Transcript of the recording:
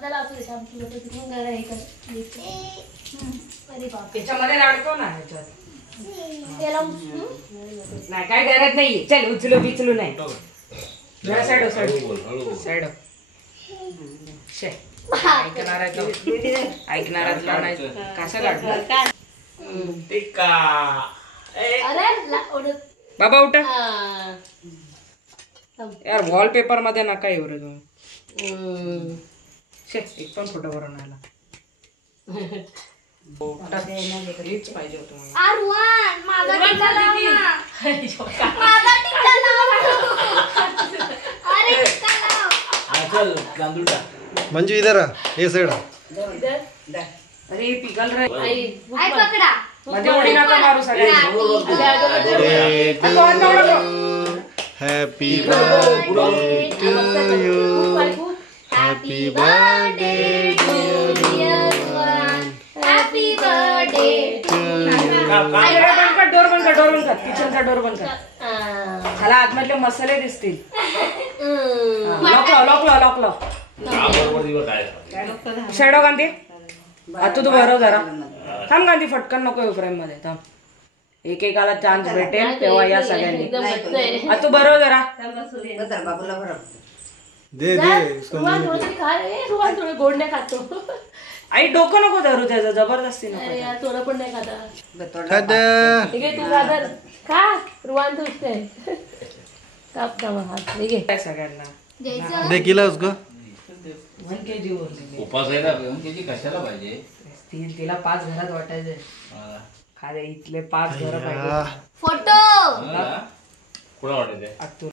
मसाला असू दे शांती होते तिथून घरा हे कर अरे बाप त्याच्यामध्ये लाडतो ना ह्याच्यात त्याला नाही काय गरज नाहीये चल उचलू नाही जरा साईड ऐकणार आहे तो ऐकणार नाही कसं काढणार अरे बाबा उठा यार वॉलपेपर मध्ये नका एवढं तुम्ही एक पण फोटो भरून आला रीच पाहिजे होतं मंजू इधर आ ये साइड अरे पिकल रे पकडा मध्ये उडी नका मारू happy birthday to you happy birthday dear one happy birthday to door बंद कर किचनचा डोर बंद कर मला आतमधले मसाले दिसतील लॉक शॅडो गांधी आता तू भरव जरा थांब गांधी फटकन नको फ्रेम मध्ये थांब एकेकाला चान्स भेटेल तेव्हा या सगळ्यांनी आता तू भरव जरा दे गोड नाही खातो आई डोकं नको धरू त्याचं जबरदस्ती अरे यार थोडं पण नाही खाता ठीक आहे तू खातर खा रुवान तुझते काप का हात ठीक आहे सगळ्यांना दे किला उसको 1 kg उपास आहे ना 1 kg कशाला पाहिजे तिला 5 घरात वाटायचे खाले इथले 5 घर पाहिजे फोटो कोणा वाटायचे